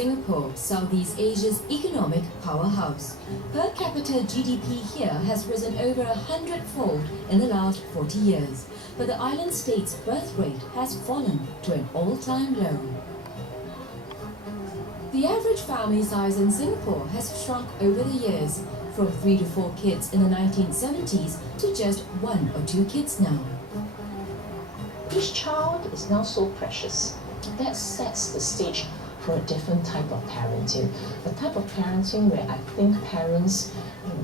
Singapore, Southeast Asia's economic powerhouse. Per capita GDP here has risen over 100-fold in the last 40 years, but the island state's birth rate has fallen to an all-time low. The average family size in Singapore has shrunk over the years, from 3 to 4 kids in the 1970s to just 1 or 2 kids now. Each child is now so precious. That sets the stage for a different type of parenting. A type of parenting where I think parents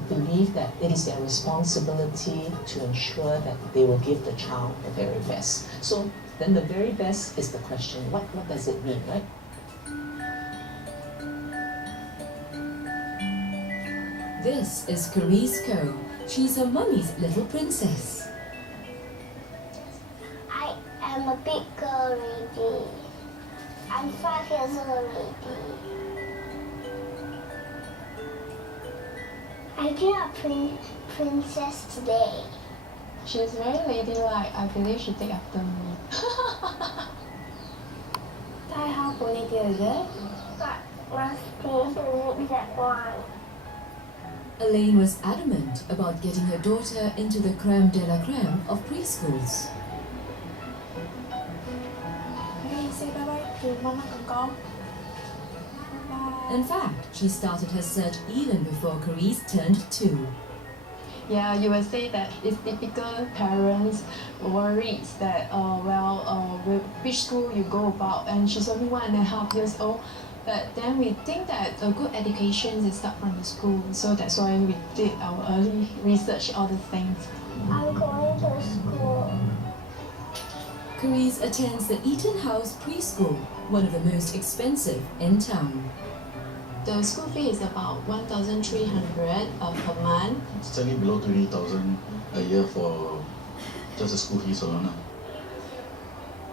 believe that it is their responsibility to ensure that they will give the child the very best. So then the very best is the question, what does it mean, right? This is Carice Koh. She's her mummy's little princess. I am a big girl already. I'm 5 years old already. I drew a princess today. She's very ladylike. I believe she take after me. Ty, how ponytail is it? But must be the exact one. Elaine was adamant about getting her daughter into the creme de la creme of preschools. Hey, say bye-bye to Mama Kong. Bye. In fact, she started her search even before Carice turned 2. Yeah, you will say that it's typical parents worried that, which school you go about, and she's only 1.5 years old. But then we think that a good education is start from the school, so that's why we did our early research, all the things. I'm going to school. Carice attends the Eaton House preschool, one of the most expensive in town. The school fee is about 1,300 per month. Slightly below 20,000 a year for just the school fees alone.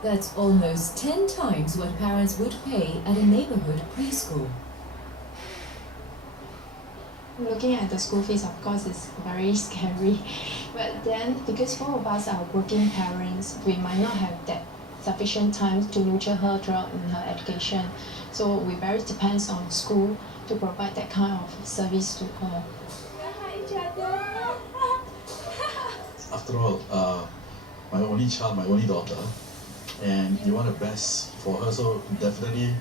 That's almost 10 times what parents would pay at a neighborhood preschool. Looking at the school fees, of course, is very scary. But then, because 4 of us are working parents, we might not have that sufficient time to nurture her throughout in her education. So we very depends on school to provide that kind of service to her. After all, my only child, my only daughter, and you want the best for her, so definitely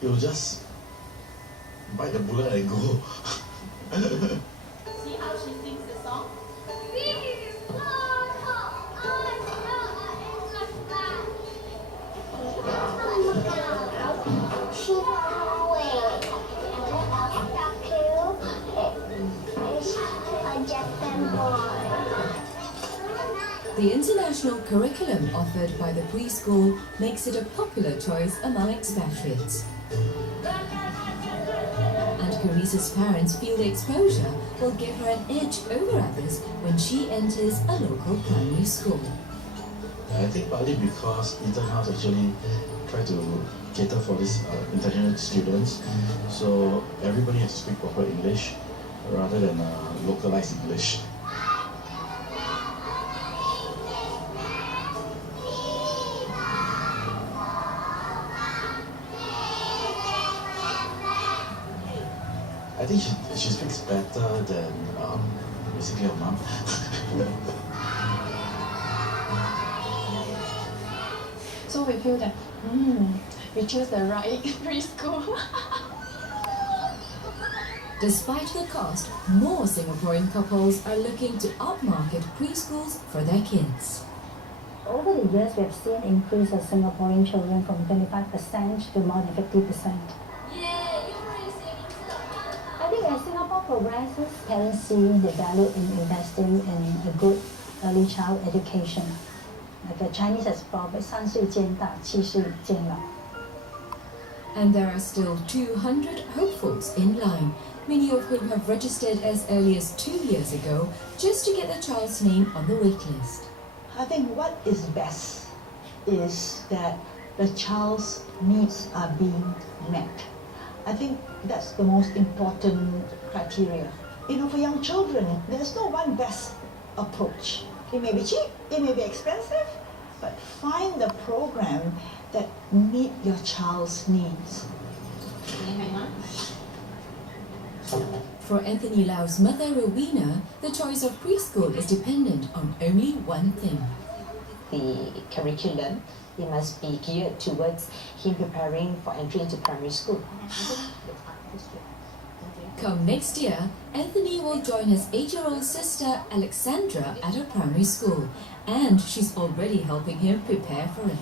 you'll just bite the bullet and go. See how she sings the song? She's on her way. It's a Japan boy. The international curriculum offered by the preschool makes it a popular choice among expatriates. And Carice's parents feel the exposure will give her an edge over others when she enters a local primary school. I think partly because Eaton House actually try to cater for these international students, so everybody has to speak proper English rather than localized English. I think she speaks better than basically her mom. So we feel that, we choose the right preschool. Despite the cost, more Singaporean couples are looking to upmarket preschools for their kids. Over the years, we have seen increase of Singaporean children from 25% to more than 50%. I think as Singapore progresses, parents see the value in investing in a good early child education. Like the Chinese has proverb, 3岁见大, 7岁见老. And there are still 200 hopefuls in line, many of whom have registered as early as 2 years ago just to get their child's name on the wait list. I think what is best is that the child's needs are being met. I think that's the most important criteria. For young children, there's no one best approach. It may be cheap, it may be expensive, but find the program that meet your child's needs. For Anthony Lau's mother, Rowena, the choice of preschool is dependent on only one thing. The curriculum, it must be geared towards him preparing for entry into primary school. Come next year, Anthony will join his 8-year-old sister Alexandra at a primary school, and she's already helping him prepare for it.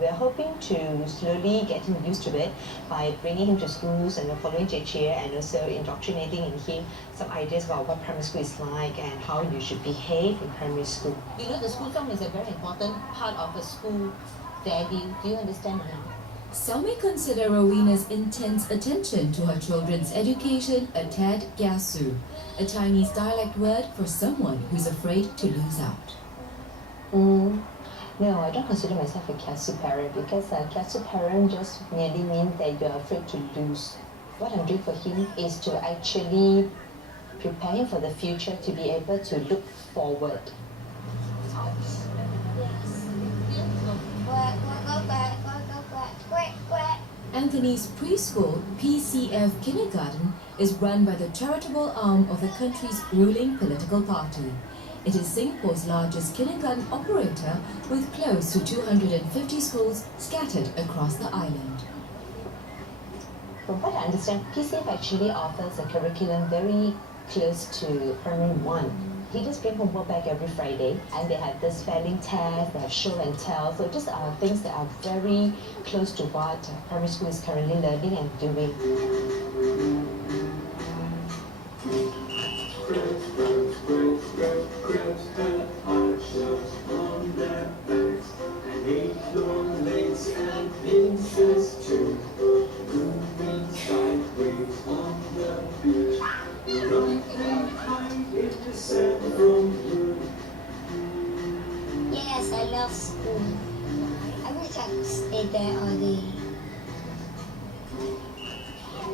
We're hoping to slowly get him used to it by bringing him to schools and following Jie and also indoctrinating in him some ideas about what primary school is like and how you should behave in primary school. You know, the school song is a very important part of a school value. Do you understand or not? Some may consider Rowena's intense attention to her children's education a tad kiasu, a Chinese dialect word for someone who's afraid to lose out. No, I don't consider myself a kiasu parent because a kiasu parent just merely means that you're afraid to lose. What I'm doing for him is to actually prepare him for the future, to be able to look forward. Anthony's preschool, PCF Kindergarten, is run by the charitable arm of the country's ruling political party. It is Singapore's largest kindergarten operator with close to 250 schools scattered across the island. From what I understand, PCF actually offers a curriculum very close to primary 1. He just brings homework back every Friday, and they have the spelling test, they have show and tell. So these are things that are very close to what primary school is currently learning and doing. Yes, I love school. I wish I could stay there all day.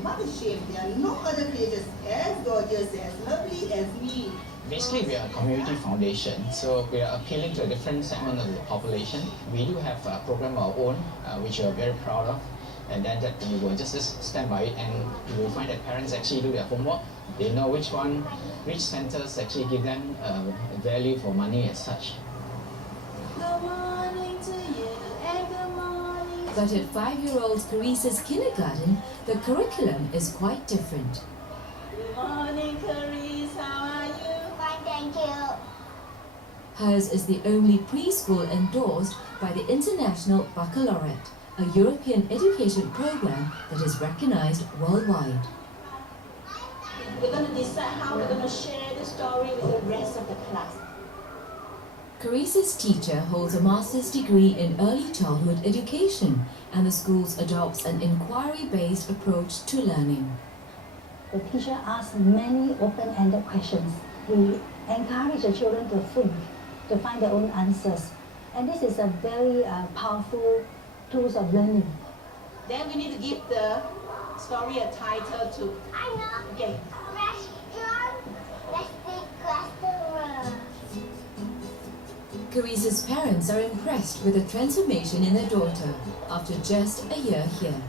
What a shame, there are no other creators as gorgeous, as lovely as me. Basically, we are a community foundation, so we are appealing to a different segment of the population. We do have a program of our own, which we are very proud of, and then that we will just stand by it, and you will find that parents actually do their homework. They know which centers actually give them value for money as such. Good morning to you and good morning. But at 5-year-old Carice's kindergarten, the curriculum is quite different. Good morning, Carice. How are you? Fine, thank you. Hers is the only preschool endorsed by the International Baccalaureate, a European education program that is recognized worldwide. We're going to decide how we're going to share the story with the rest of the class. Carice's teacher holds a master's degree in early childhood education, and the school adopts an inquiry-based approach to learning. The teacher asks many open-ended questions. We encourage the children to think, to find their own answers. And this is a very powerful tool of learning. Then we need to give the story a title too. I know. Okay. Restaurant. Let's take customer. Carice's parents are impressed with the transformation in their daughter after just a year here.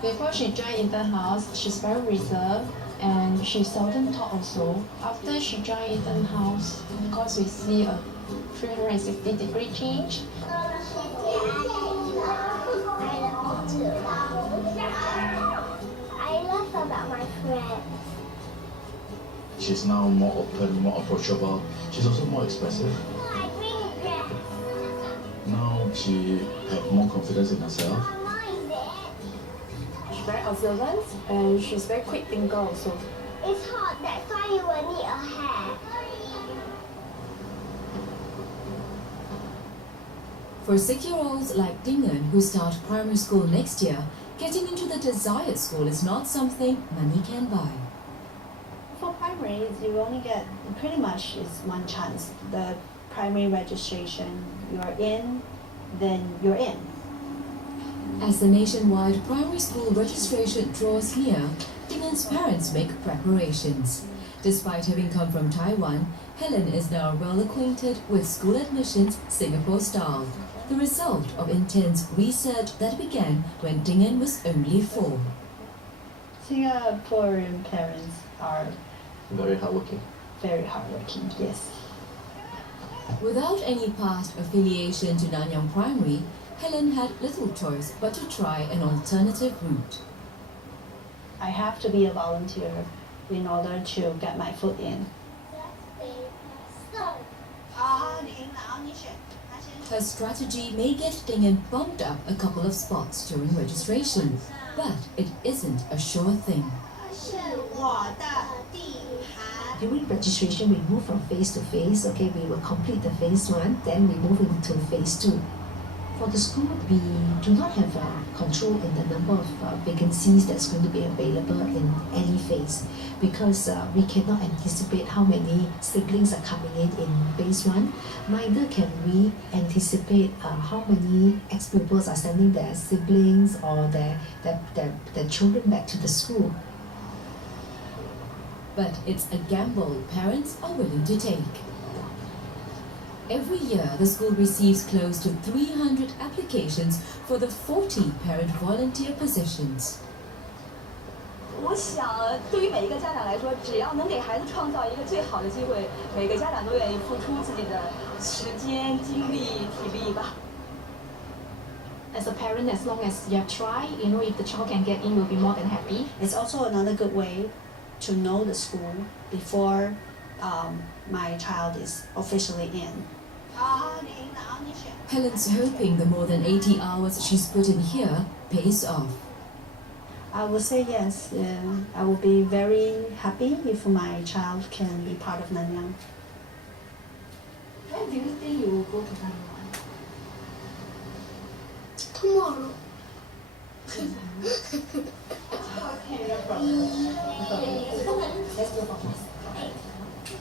Before she joined Intern House, she's very reserved and she seldom talk also. After she joined Intern House, of course we see a 360-degree change. I love about my friends. She's now more open, more approachable. She's also more expressive. I bring bread. Now she has more confidence in herself. Mama is there. She's very observant and she's very quick thinker also. It's hot, that's why you will need a hat. For 6-year-olds like Dingen who start primary school next year, getting into the desired school is not something money can buy. For primary, you only get pretty much is one chance. The primary registration, you're in, then you're in. As the nationwide primary school registration draws near, Dingen's parents make preparations. Despite having come from Taiwan, Helen is now well acquainted with school admissions Singapore style, the result of intense research that began when Dingen was only 4. Singaporean parents are Very hardworking. very hardworking, yes. Without any past affiliation to Nanyang Primary, Helen had little choice but to try an alternative route. I have to be a volunteer in order to get my foot in. Her strategy may get Dingen bumped up a couple of spots during registration, but it isn't a sure thing. During registration, we move from phase to phase. Okay, we will complete the phase 1, then we move into phase 2. For the school, we do not have control in the number of vacancies that's going to be available in any phase because we cannot anticipate how many siblings are coming in phase 1. Neither can we anticipate how many ex-pupils are sending their siblings or their children back to the school. But it's a gamble parents are willing to take. Every year, the school receives close to 300 applications for the 40 parent volunteer positions. 我想，对于每一个家长来说，只要能给孩子创造一个最好的机会，每个家长都愿意付出自己的时间、精力、体力吧。As a parent, as long as you have tried, if the child can get in, we'll be more than happy. It's also another good way to know the school before my child is officially in. Helen's hoping the more than 80 hours she's put in here pays off. I would say yes. I will be very happy if my child can be part of Nanyang. When do you think you will go to Taiwan? Tomorrow.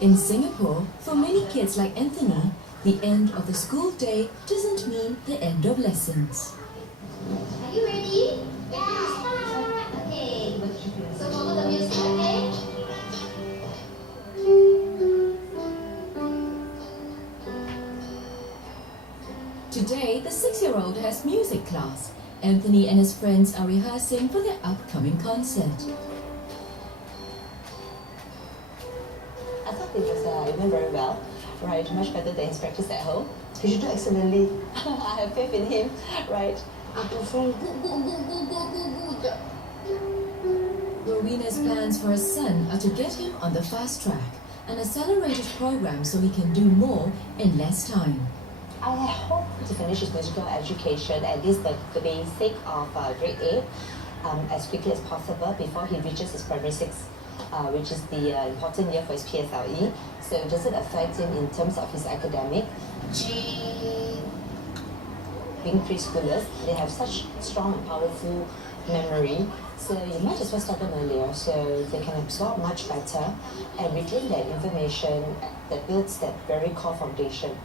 In Singapore, for many kids like Anthony, the end of the school day doesn't mean the end of lessons. Are you ready? Yeah. Okay. So follow the music, okay? Today, the 6-year-old has music class. Anthony and his friends are rehearsing for their upcoming concert. I thought it went very well, right? Much better than his practice at home. He should do excellently. I have faith in him, right? I perform good. Rowena's plans for her son are to get him on the fast track, an accelerated program so he can do more in less time. I hope to finish his musical education, at least the basic of grade 8, as quickly as possible before he reaches his primary 6, which is the important year for his PSLE. So it doesn't affect him in terms of his academic. Being preschoolers, they have such strong and powerful memory, so you might as well start them earlier so they can absorb much better and retain that information that builds that very core foundation.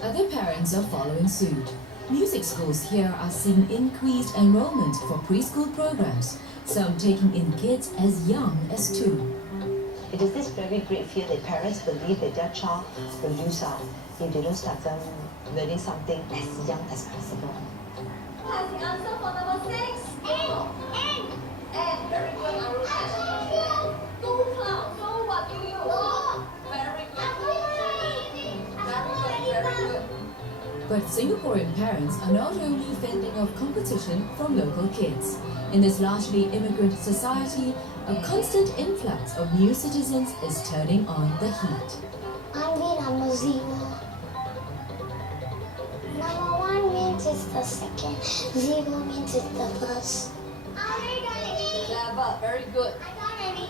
Other parents are following suit. Music schools here are seeing increased enrollment for preschool programs, some taking in kids as young as 2. It is this very great fear that parents believe that their child will lose out if they don't start them learning something as young as possible. What's the answer for number 6? And very good. 2 clouds. So what do you do? Very good. Very good. But Singaporean parents are not only fending off competition from local kids. In this largely immigrant society, a constant influx of new citizens is turning on the heat. I'm number 0. Number 1 means it's the second. 0 means it's the first. I'm ready. Clever, very good. I'm ready.